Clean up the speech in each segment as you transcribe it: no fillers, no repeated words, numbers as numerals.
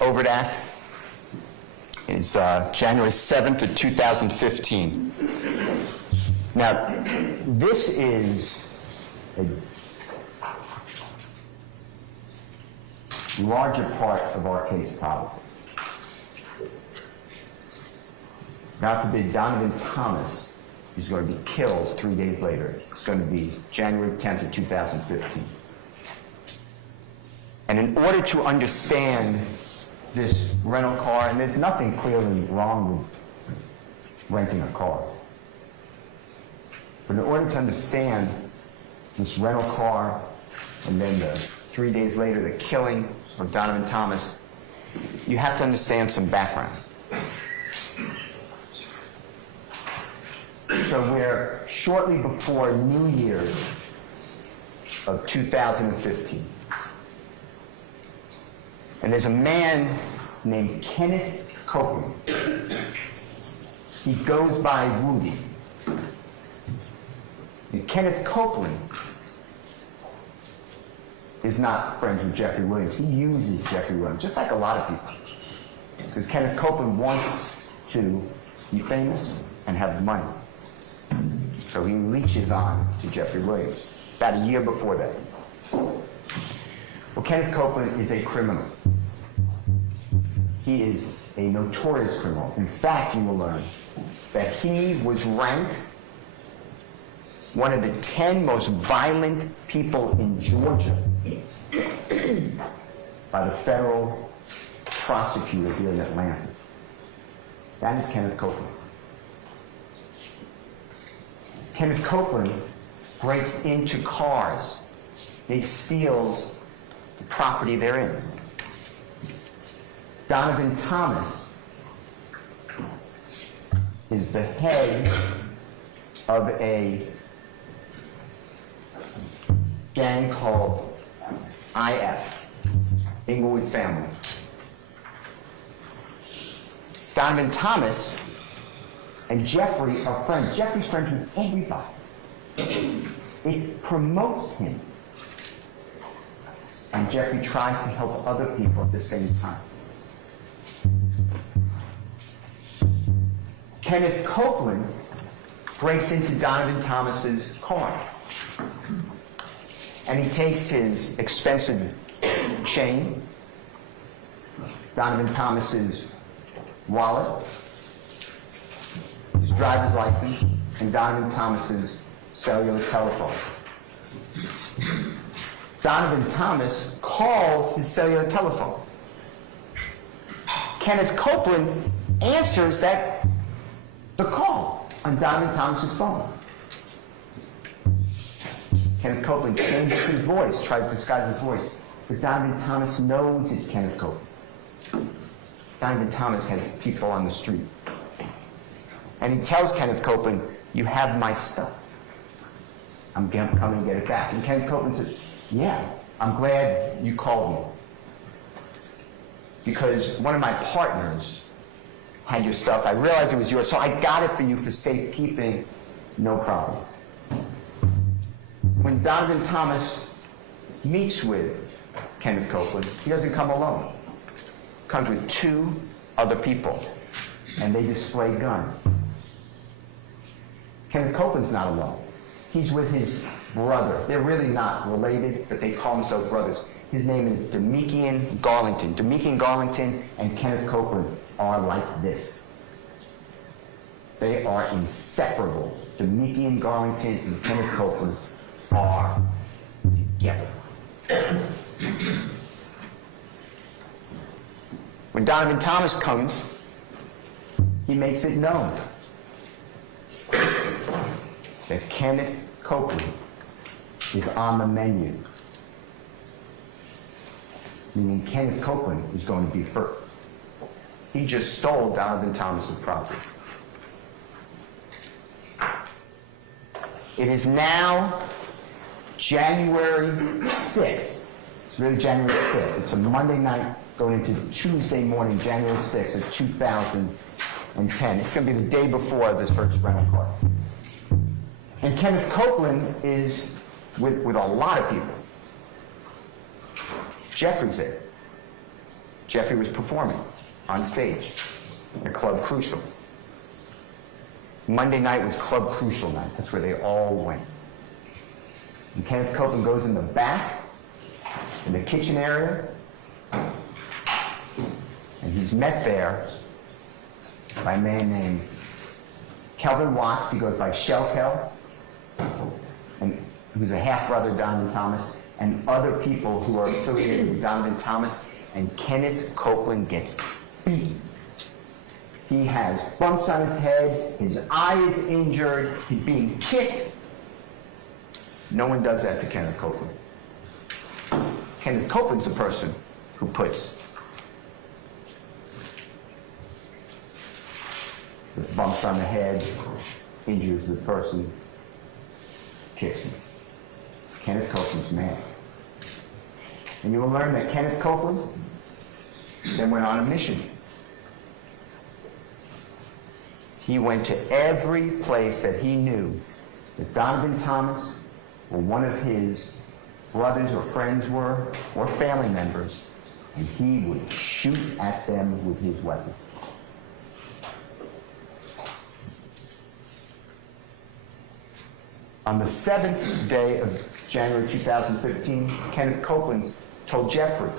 overt act is January 7th of 2015. Now, this is a larger part of our case, probably. God forbid Donovan Thomas is going to be killed 3 days later. It's going to be January 10th of 2015. And in order to understand this rental car, and there's nothing clearly wrong with renting a car, but in order to understand this rental car and then 3 days later the killing of Donovan Thomas, you have to understand some background. So we're shortly before New Year's of 2015. And there's a man named Kenneth Copeland. He goes by Woody. And Kenneth Copeland is not friends with Jeffrey Williams. He uses Jeffrey Williams, just like a lot of people. Because Kenneth Copeland wants to be famous and have money. So he leeches on to Jeffrey Williams about a year before that. Well, Kenneth Copeland is a criminal. He is a notorious criminal. In fact, you will learn that he was ranked one of the 10 most violent people in Georgia by the federal prosecutor here in Atlanta. That is Kenneth Copeland. Kenneth Copeland breaks into cars. He steals the property they're in. Donovan Thomas is the head of a gang called IF, Inglewood Family. Donovan Thomas and Jeffrey are friends. Jeffrey's friends with everybody. It promotes him. And Jeffrey tries to help other people at the same time. Kenneth Copeland breaks into Donovan Thomas's car. And he takes his expensive chain, Donovan Thomas's wallet, his driver's license, and Donovan Thomas's cellular telephone. Donovan Thomas calls his cellular telephone. Kenneth Copeland answers the call on Donovan Thomas's phone. Kenneth Copeland changes his voice, tries to disguise his voice, but Donovan Thomas knows it's Kenneth Copeland. Donovan Thomas has people on the street. And he tells Kenneth Copeland, "You have my stuff. I'm coming to get it back." And Kenneth Copeland says, "Yeah, I'm glad you called me. Because one of my partners had your stuff. I realized it was yours, so I got it for you for safekeeping. No problem." When Donovan Thomas meets with Kenneth Copeland, he doesn't come alone. He comes with 2 other people, and they display guns. Kenneth Copeland's not alone. He's with his brother. They're really not related, but they call themselves brothers. His name is Demekian Garlington. Demekian Garlington and Kenneth Copeland are like this. They are inseparable. Demekian Garlington and Kenneth Copeland are together. When Donovan Thomas comes, he makes it known that Kenneth Copeland is on the menu. Meaning Kenneth Copeland is going to be hurt. He just stole Donovan Thomas's property. It is now January 6th. It's really January 5th. It's a Monday night going into Tuesday morning, January 6th of 2010. It's going to be the day before this first rental car. And Kenneth Copeland is with a lot of people. Jeffrey's there. Jeffrey was performing on stage at Club Crucial. Monday night was Club Crucial night. That's where they all went. And Kenneth Copeland goes in the back, in the kitchen area, and he's met there by a man named Kelvin Watts. He goes by Shell Kel, and who's a half-brother of Donovan Thomas, and other people who are affiliated with Donovan Thomas, and Kenneth Copeland gets beaten. He has bumps on his head, his eye is injured, he's being kicked. No one does that to Kenneth Copeland. Kenneth Copeland's the person who puts the bumps on the head, injures the person, kicks him. Kenneth Copeland's mad. And you will learn that Kenneth Copeland then went on a mission. He went to every place that he knew that Donovan Thomas or one of his brothers or friends were, or family members, and he would shoot at them with his weapon. On the 7th day of January 2015, Kenneth Copeland told Jeffrey,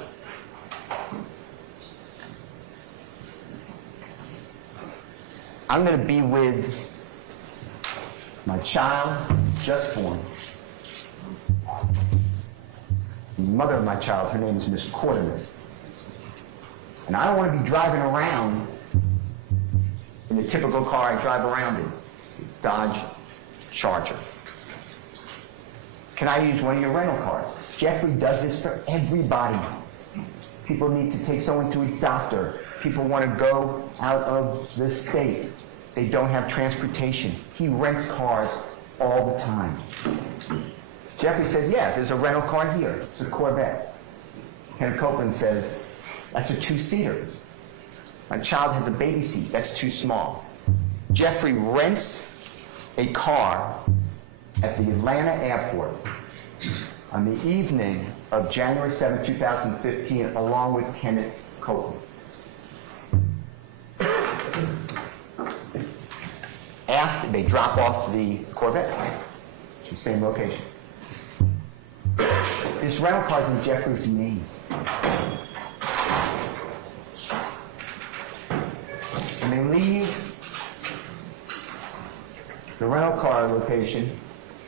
I'm going to be with my child just born. The mother of my child, her name is Miss Quarterman. And I don't want to be driving around in the typical car I drive around in, Dodge Charger. Can I use one of your rental cars? Jeffrey does this for everybody. People need to take someone to a doctor. People want to go out of the state. They don't have transportation. He rents cars all the time. Jeffrey says, yeah, there's a rental car here. It's a Corvette. Kenneth Copeland says, that's a two-seater. My child has a baby seat. That's too small. Jeffrey rents a car at the Atlanta airport on the evening of January 7, 2015, along with Kenneth Copeland. After they drop off the Corvette, the same location. This rental car is in Jeffrey's name. When they leave the rental car location,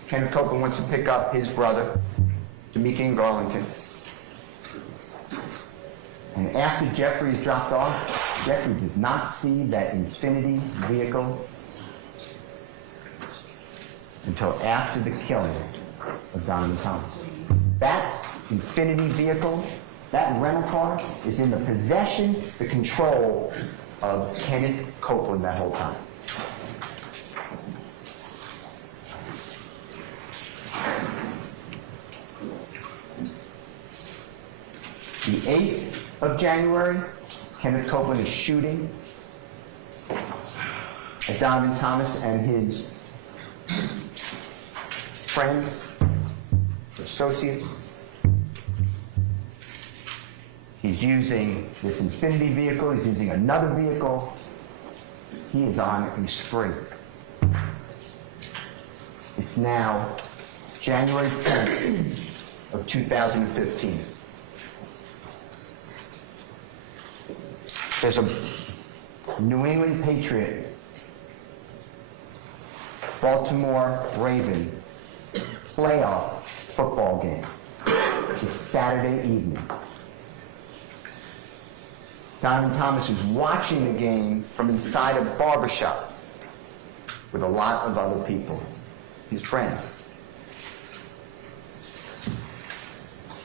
Kenneth Copeland wants to pick up his brother, Demikian Garlington. And after Jeffrey is dropped off, Jeffrey does not see that Infiniti vehicle until after the killing of Donovan Thomas. That Infiniti vehicle, that rental car, is in the possession, the control of Kenneth Copeland that whole time. The 8th of January, Kenneth Copeland is shooting at Donovan Thomas and his friends, associates. He's using this Infiniti vehicle. He's using another vehicle. He is on a spree. It's now January 10th of 2015. There's a New England Patriot, Baltimore Raven playoff football game. It's Saturday evening. Donovan Thomas is watching the game from inside a barbershop with a lot of other people, his friends.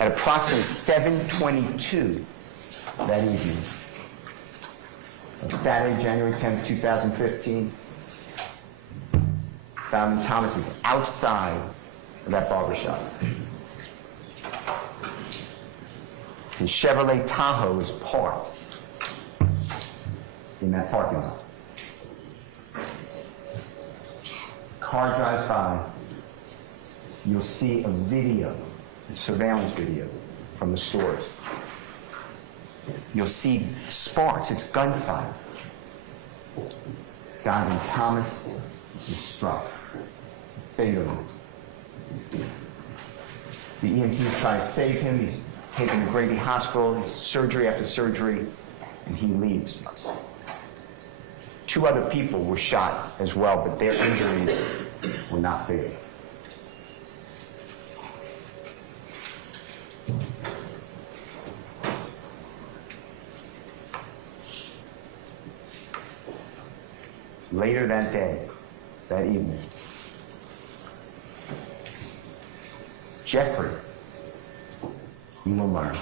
At approximately 7:22 that evening of Saturday, January 10th, 2015, Donovan Thomas is outside of that barbershop. His Chevrolet Tahoe is parked in that parking lot. Car drives by. You'll see a video, a surveillance video from the stores. You'll see sparks, it's gunfire. Donovan Thomas is struck fatally. The EMTs try to save him. He's taken to Grady Hospital, surgery after surgery, and he leaves us. 2 other people were shot as well, but their injuries were not fatal. Later that day, that evening, Jeffrey, you will learn,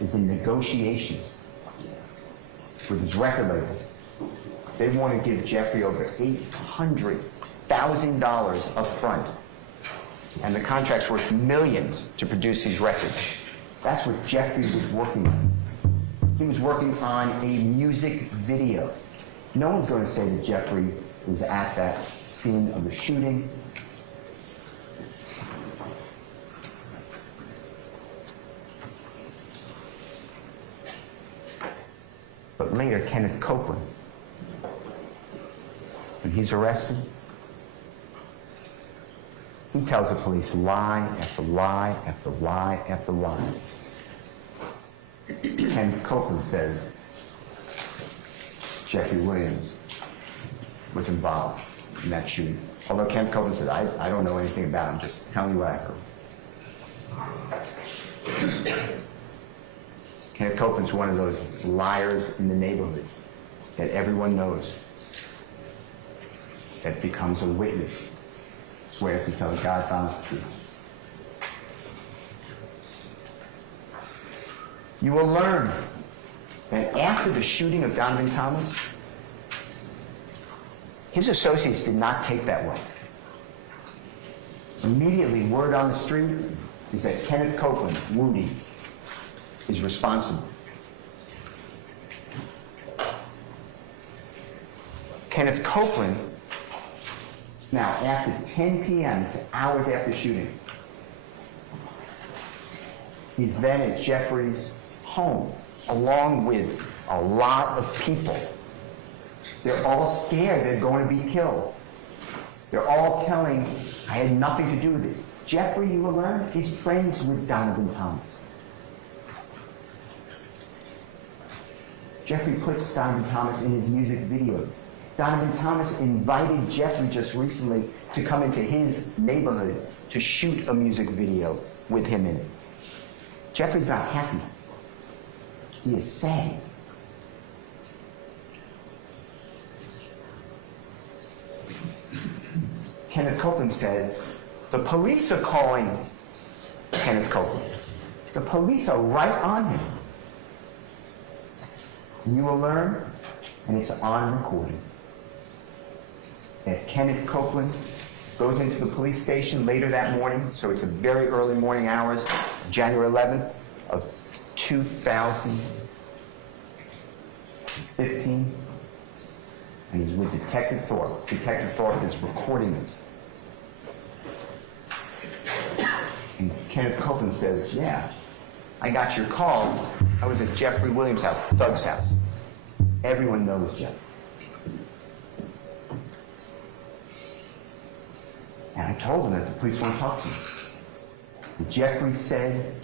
is in negotiations with his record label. They want to give Jeffrey over $800,000 up front. And the contract's worth millions to produce these records. That's what Jeffrey was working on. He was working on a music video. No one's going to say that Jeffrey was at that scene of the shooting. But later, Kenneth Copeland, when he's arrested, he tells the police lie after lie after lie after lie. Kenneth Copeland says Jeffrey Williams was involved in that shooting. Although Kenneth Copeland said, I don't know anything about him, just tell me what I heard. Kenneth Copeland's one of those liars in the neighborhood that everyone knows, that becomes a witness, swears to tell God's honest truth. You will learn that after the shooting of Donovan Thomas, his associates did not take that way. Immediately, word on the street is that Kenneth Copeland, Woody, is responsible. Kenneth Copeland, now after 10 p.m., it's hours after shooting, he's then at Jeffrey's home, along with a lot of people. They're all scared they're going to be killed. They're all telling, I had nothing to do with it. Jeffrey, you will learn, is friends with Donovan Thomas. Jeffrey puts Donovan Thomas in his music videos. Donovan Thomas invited Jeffrey just recently to come into his neighborhood to shoot a music video with him in it. Jeffrey's not happy. He is sad. Kenneth Copeland says, the police are calling Kenneth Copeland. The police are right on him. You will learn, and it's on recording, that Kenneth Copeland goes into the police station later that morning, so it's a very early morning hours, January 11th of 2015, and he's with Detective Thorpe. Detective Thorpe is recording this. And Kenneth Copeland says, yeah, I got your call. I was at Jeffrey Williams' house, Thug's house. Everyone knows Jeff. And I told him that the police won't talk to me. And Jeffrey said,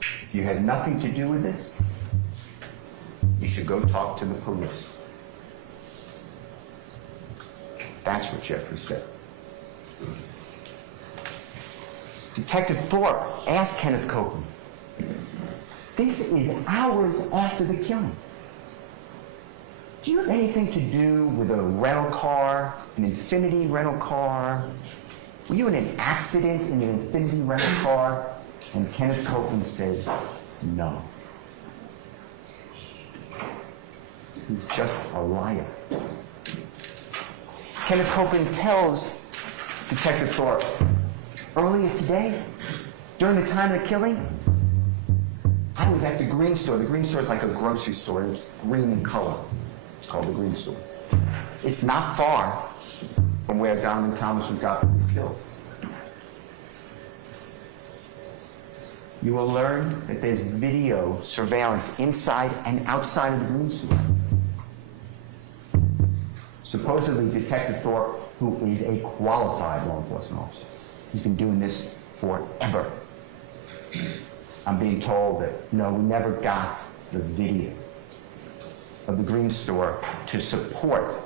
if you had nothing to do with this, you should go talk to the police. That's what Jeffrey said. Detective Thorpe asked Kenneth Copeland, this is hours after the killing. Do you have anything to do with a rental car, an Infinity rental car? Were you in an accident in an Infinity rental car? And Kenneth Copeland says, no. He's just a liar. Kenneth Copeland tells Detective Thorpe, earlier today, during the time of the killing, I was at the Green Store. The Green Store is like a grocery store. It's green in color. It's called the Green Store. It's not far from where Donovan Thomas was got killed. You will learn that there's video surveillance inside and outside of the Green Store. Supposedly, Detective Thorpe, who is a qualified law enforcement officer, he's been doing this forever. I'm being told that, no, we never got the video of the Green Store to support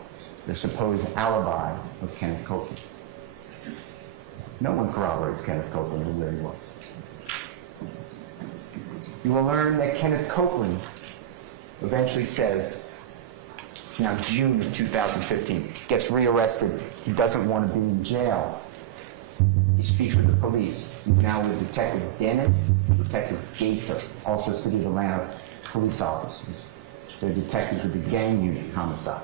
the supposed alibi of Kenneth Copeland. No one corroborates Kenneth Copeland and where he was. You will learn that Kenneth Copeland eventually says, it's now June of 2015, gets rearrested. He doesn't want to be in jail. He speaks with the police. He's now with Detective Dennis, Detective Gaither, also City of Atlanta police officers. They're detectives with the gang unit homicide.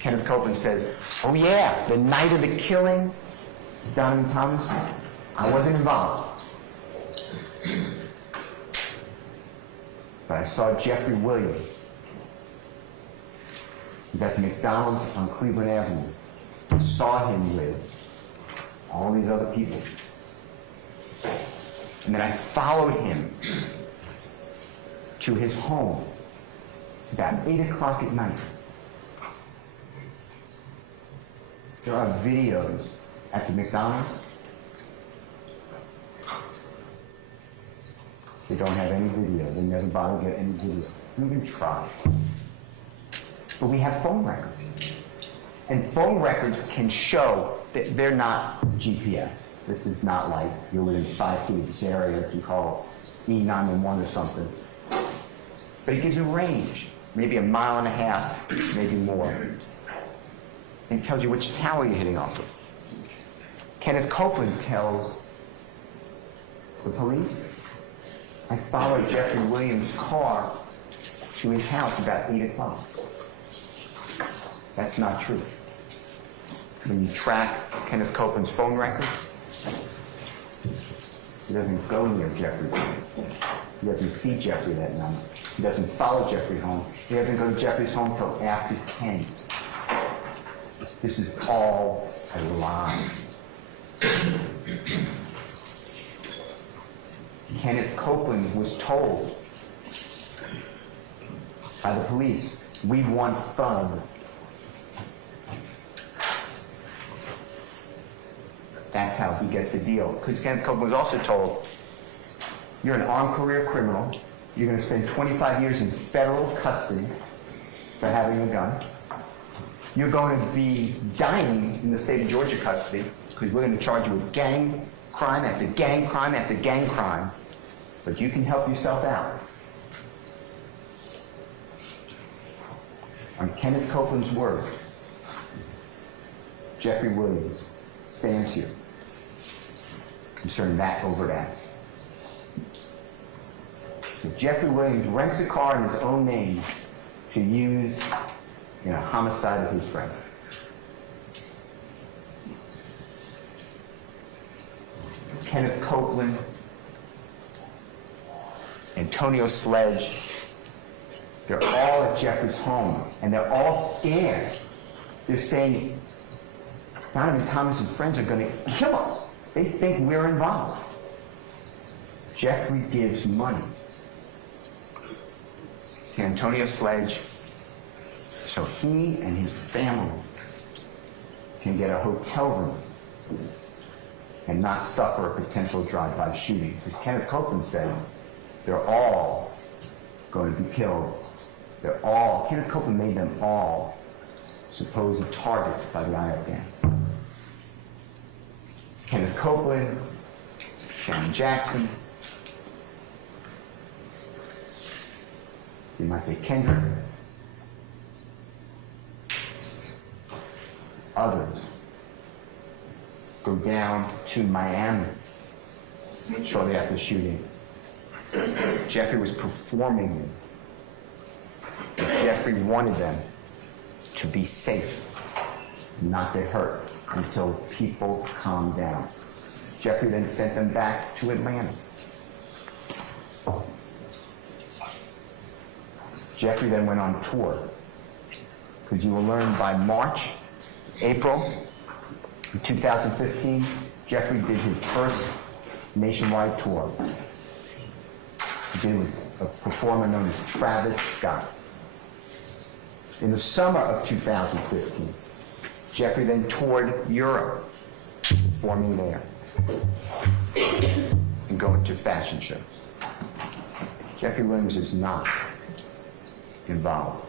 Kenneth Copeland says, oh yeah, the night of the killing, Donovan Thomas, I wasn't involved. But I saw Jeffrey Williams. He was at the McDonald's on Cleveland Avenue. I saw him with all these other people. And then I followed him to his home. It's about 8 o'clock at night. There are videos at the McDonald's. They don't have any video. They never bother to get any video. We even try. But we have phone records. And phone records can show that they're not GPS. This is not like you're within 5 feet of this area. You can call E911 or something. But it gives you range. Maybe 1.5 miles, maybe more. And tells you which tower you're hitting off of. Kenneth Copeland tells the police, I followed Jeffrey Williams' car to his house about 8 o'clock. That's not true. When you track Kenneth Copeland's phone records, he doesn't go near Jeffrey. He doesn't see Jeffrey that night. He doesn't follow Jeffrey home. He doesn't go to Jeffrey's home until after 10. This is all a lie. Kenneth Copeland was told by the police, we want Thug. That's how he gets a deal. Because Kenneth Copeland was also told, you're an armed career criminal. You're going to spend 25 years in federal custody for having a gun. You're going to be dying in the state of Georgia custody because we're going to charge you with gang crime after gang crime after gang crime. But you can help yourself out. On Kenneth Copeland's word, Jeffrey Williams stands here concerning that overt act. So Jeffrey Williams rents a car in his own name to use in a homicide of his friend. Kenneth Copeland, Antonio Sledge, they're all at Jeffrey's home, and they're all scared. They're saying, Donovan Thomas and friends are going to kill us. They think we're involved. Jeffrey gives money to Antonio Sledge so he and his family can get a hotel room and not suffer a potential drive-by shooting. Because Kenneth Copeland said they're all going to be killed. Kenneth Copeland made them all supposed targets by the IO gang. Kenneth Copeland, Shannon Jackson, Demonte Kendrick, others go down to Miami shortly after the shooting. Jeffrey was performing. Jeffrey wanted them to be safe, not get hurt, until people calmed down. Jeffrey then sent them back to Atlanta. Jeffrey then went on tour, because you will learn by April of 2015, Jeffrey did his first nationwide tour. He did with a performer known as Travis Scott. In the summer of 2015, Jeffrey then toured Europe, performing there and going to fashion shows. Jeffrey Williams is not involved